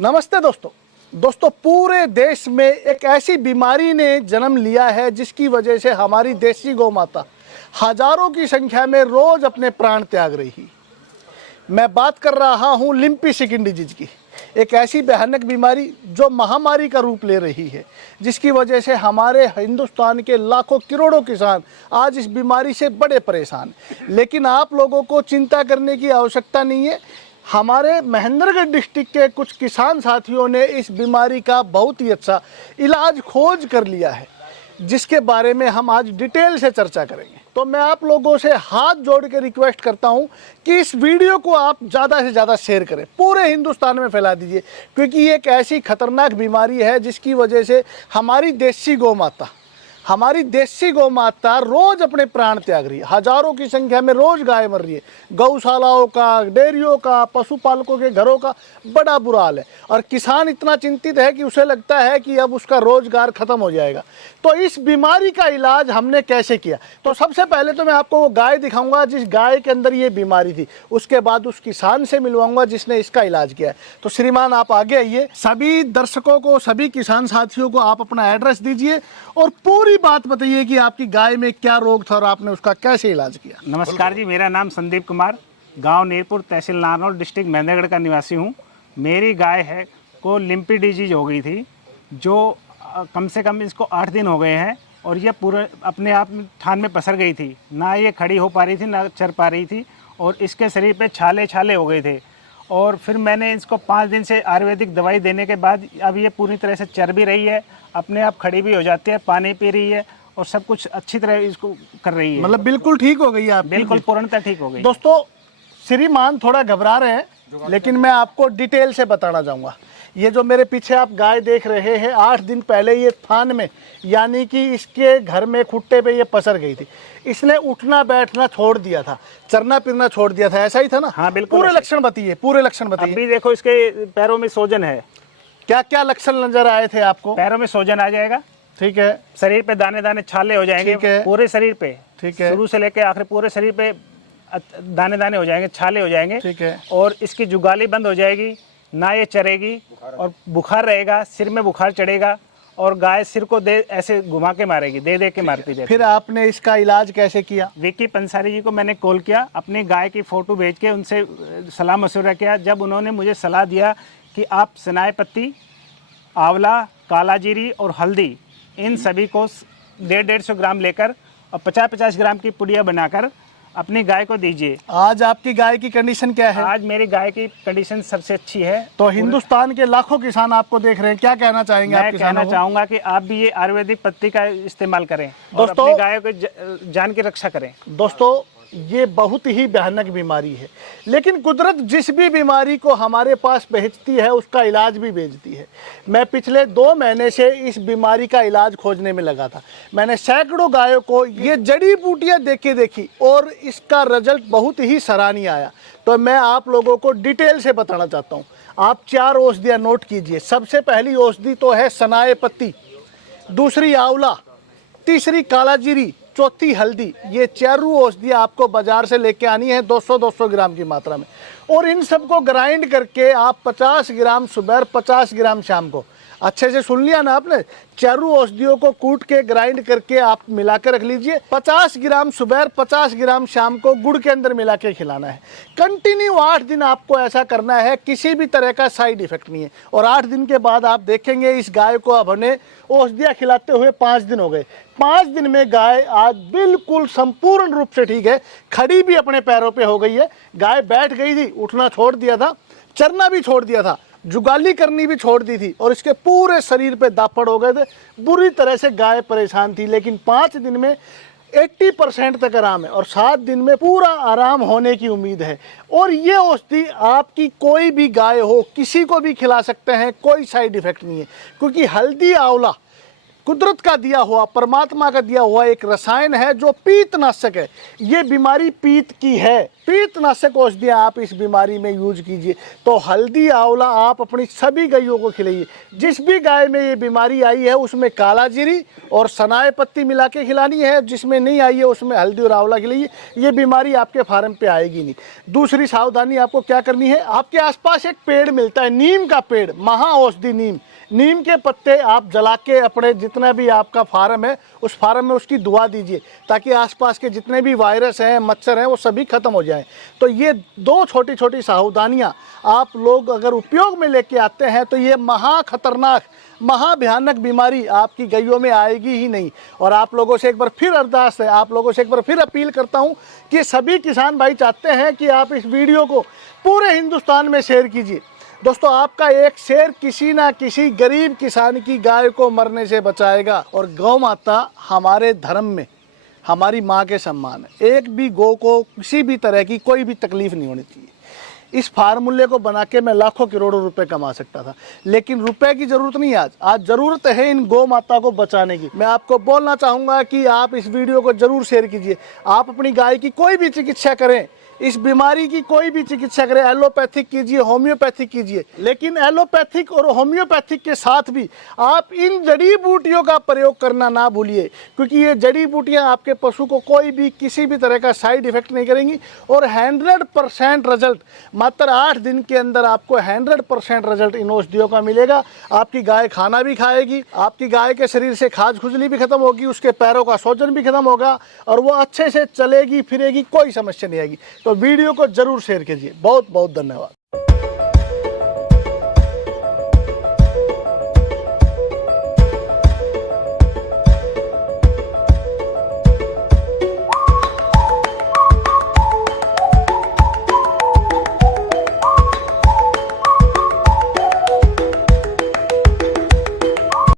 नमस्ते दोस्तों पूरे देश में एक ऐसी बीमारी ने जन्म लिया है जिसकी वजह से हमारी देसी गौ माता हजारों की संख्या में रोज अपने प्राण त्याग रही। मैं बात कर रहा हूं लिम्पी स्किन डिजीज की, एक ऐसी भयानक बीमारी जो महामारी का रूप ले रही है, जिसकी वजह से हमारे हिंदुस्तान के लाखों करोड़ों किसान आज इस बीमारी से बड़े परेशान। लेकिन आप लोगों को चिंता करने की आवश्यकता नहीं है। हमारे महेंद्रगढ़ डिस्ट्रिक्ट के कुछ किसान साथियों ने इस बीमारी का बहुत ही अच्छा इलाज खोज कर लिया है, जिसके बारे में हम आज डिटेल से चर्चा करेंगे। तो मैं आप लोगों से हाथ जोड़ के रिक्वेस्ट करता हूं कि इस वीडियो को आप ज़्यादा से ज़्यादा शेयर करें, पूरे हिंदुस्तान में फैला दीजिए, क्योंकि ये एक ऐसी खतरनाक बीमारी है जिसकी वजह से हमारी देसी गौ माता रोज अपने प्राण त्याग रही है। हजारों की संख्या में रोज गाय मर रही है। गौशालाओं का, डेयरियों का, पशुपालकों के घरों का बड़ा बुरा हाल है और किसान इतना चिंतित है कि उसे लगता है कि अब उसका रोजगार खत्म हो जाएगा। तो इस बीमारी का इलाज हमने कैसे किया, तो सबसे पहले तो मैं आपको वो गाय दिखाऊंगा जिस गाय के अंदर ये बीमारी थी, उसके बाद उस किसान से मिलवाऊंगा जिसने इसका इलाज किया है। तो श्रीमान आप आगे आइए। सभी दर्शकों को, सभी किसान साथियों को आप अपना एड्रेस दीजिए और पूरी बात बताइए कि आपकी गाय में क्या रोग था और आपने उसका कैसे इलाज किया। नमस्कार जी, मेरा नाम संदीप कुमार, गांव नीरपुर, तहसील नारनौल, डिस्ट्रिक्ट महेंद्रगढ़ का निवासी हूं। मेरी गाय है को लिम्पी डिजीज हो गई थी, जो कम से कम इसको 8 दिन हो गए हैं और ये पूरे अपने आप में थान में पसर गई थी। ना ये खड़ी हो पा रही थी, ना चर पा रही थी और इसके शरीर पे छाले हो गए थे। और फिर मैंने इसको 5 दिन से आयुर्वेदिक दवाई देने के बाद अब ये पूरी तरह से चर भी रही है, अपने आप खड़ी भी हो जाती है, पानी पी रही है और सब कुछ अच्छी तरह इसको कर रही है। मतलब बिल्कुल ठीक हो गई आप? बिल्कुल पूर्णतः ठीक हो गई। दोस्तों श्रीमान थोड़ा घबरा रहे हैं, लेकिन मैं आपको डिटेल से बताना चाहूँगा। ये जो मेरे पीछे आप गाय देख रहे हैं, 8 दिन पहले ये थान में, यानी कि इसके घर में खुट्टे पे ये पसर गई थी। इसने उठना बैठना छोड़ दिया था, चरना फिरना छोड़ दिया था, ऐसा ही था ना? हाँ बिल्कुल। पूरे लक्षण बताइए, पूरे लक्षण बताइए। अभी देखो इसके पैरों में सोजन है। क्या क्या लक्षण नजर आए थे आपको? पैरों में सोजन आ जाएगा, ठीक है। शरीर पे दाने दाने छाले हो जाएंगे, ठीक है। पूरे शरीर पे, ठीक है। शुरू से लेकर आखिर पूरे शरीर पे दाने दाने हो जाएंगे, छाले हो जाएंगे। ठीक है। और इसकी जुगाली बंद हो जाएगी, ना ये चरेगी और बुखार रहेगा, सिर में बुखार चढ़ेगा और गाय सिर को दे ऐसे घुमा के मारेगी, दे के मारती जाएगी। फिर आपने इसका इलाज कैसे किया? विक्की पंसारी जी को मैंने कॉल किया, अपनी गाय की फोटो भेज के उनसे सलाह मशवरा किया। जब उन्होंने मुझे सलाह दिया कि आप सनाए पत्ती, आंवला, काला जीरी और हल्दी, इन सभी को 150-150 ग्राम लेकर और 50-50 ग्राम की पुड़िया बनाकर अपनी गाय को दीजिए। आज आपकी गाय की कंडीशन क्या है? आज मेरी गाय की कंडीशन सबसे अच्छी है। तो हिंदुस्तान के लाखों किसान आपको देख रहे हैं, क्या कहना चाहेंगे? मैं कहना चाहूंगा कि आप भी ये आयुर्वेदिक पत्ती का इस्तेमाल करें और दोस्तों, अपनी गाय को जान की रक्षा करें। दोस्तों ये बहुत ही भयानक बीमारी है, लेकिन कुदरत जिस भी बीमारी को हमारे पास भेजती है उसका इलाज भी भेजती है। मैं पिछले 2 महीने से इस बीमारी का इलाज खोजने में लगा था। मैंने सैकड़ों गायों को ये जड़ी बूटियाँ देखी और इसका रिजल्ट बहुत ही सराहनीय आया। तो मैं आप लोगों को डिटेल से बताना चाहता हूँ। आप 4 औषधियाँ नोट कीजिए। सबसे पहली औषधि तो है सनाए पत्ती, दूसरी आंवला, तीसरी काला जीरी, चौथी हल्दी। ये 4 औषधियाँ आपको बाजार से लेके आनी है 200-200 ग्राम की मात्रा में, और इन सबको ग्राइंड करके आप 50 ग्राम सुबह, 50 ग्राम शाम को, अच्छे से सुन लिया ना आपने? 4 औषधियों को कूट के ग्राइंड करके आप मिला के रख लीजिए। 50 ग्राम सुबह, 50 ग्राम शाम को गुड़ के अंदर मिला के खिलाना है। कंटिन्यू 8 दिन आपको ऐसा करना है, किसी भी तरह का साइड इफेक्ट नहीं है। और 8 दिन के बाद आप देखेंगे इस गाय को अब हमने औषधियाँ खिलाते हुए 5 दिन हो गए। 5 दिन में गाय आज बिल्कुल संपूर्ण रूप से ठीक है, खड़ी भी अपने पैरों पे हो गई है। गाय बैठ गई थी, उठना छोड़ दिया था, चरना भी छोड़ दिया था, जुगाली करनी भी छोड़ दी थी और इसके पूरे शरीर पे दापड़ हो गए थे। बुरी तरह से गाय परेशान थी, लेकिन 5 दिन में 80% तक आराम है और 7 दिन में पूरा आराम होने की उम्मीद है। और ये औषधि आपकी कोई भी गाय हो, किसी को भी खिला सकते हैं, कोई साइड इफेक्ट नहीं है, क्योंकि हल्दी, आंवला कुदरत का दिया हुआ, परमात्मा का दिया हुआ एक रसायन है जो पीतनाशक है। ये बीमारी पीत की है। पीतनाशक औषधियाँ आप इस बीमारी में यूज कीजिए। तो हल्दी आंवला आप अपनी सभी गायों को खिलाइए। जिस भी गाय में ये बीमारी आई है उसमें काला जीरी और सनाए पत्ती मिला के खिलानी है, जिसमें नहीं आई है उसमें हल्दी और आंवला खिलाइए। ये बीमारी आपके फार्म पे आएगी नहीं। दूसरी सावधानी आपको क्या करनी है, आपके आसपास एक पेड़ मिलता है, नीम का पेड़, महा औषधि नीम। नीम के पत्ते आप जला के अपने जितना भी आपका फार्म है उस फार्म में उसकी दुआ दीजिए, ताकि आसपास के जितने भी वायरस हैं, मच्छर हैं, वो सभी खत्म हो जाएं। तो ये दो छोटी छोटी सावधानियां आप लोग अगर उपयोग में लेके आते हैं तो ये महा खतरनाक, महा भयानक बीमारी आपकी गायों में आएगी ही नहीं। और आप लोगों से एक बार फिर अरदास है, आप लोगों से एक बार फिर अपील करता हूं कि सभी किसान भाई चाहते हैं कि आप इस वीडियो को पूरे हिंदुस्तान में शेयर कीजिए। दोस्तों, आपका एक शेयर किसी ना किसी गरीब किसान की गाय को मरने से बचाएगा। और गौ माता हमारे धर्म में हमारी माँ के सम्मान है। एक भी गौ को किसी भी तरह की कोई भी तकलीफ नहीं होनी चाहिए। इस फार्मूले को बना के मैं लाखों करोड़ों रुपए कमा सकता था, लेकिन रुपए की जरूरत नहीं है। आज जरूरत है इन गौ माता को बचाने की। मैं आपको बोलना चाहूँगा कि आप इस वीडियो को जरूर शेयर कीजिए। आप अपनी गाय की कोई भी चिकित्सा करें, इस बीमारी की कोई भी चिकित्सा करें, एलोपैथिक कीजिए, होम्योपैथिक कीजिए, लेकिन एलोपैथिक और होम्योपैथिक के साथ भी आप इन जड़ी बूटियों का प्रयोग करना ना भूलिए, क्योंकि ये जड़ी बूटियां आपके पशु को कोई भी किसी भी तरह का साइड इफेक्ट नहीं करेंगी। और 100% रिजल्ट मात्र 8 दिन के अंदर आपको 100% रिजल्ट इन औषधियों का मिलेगा। आपकी गाय खाना भी खाएगी, आपकी गाय के शरीर से खाज खुजली भी खत्म होगी, उसके पैरों का सूजन भी खत्म होगा और वो अच्छे से चलेगी फिरेगी, कोई समस्या नहीं आएगी। तो वीडियो को जरूर शेयर कीजिए। बहुत बहुत धन्यवाद।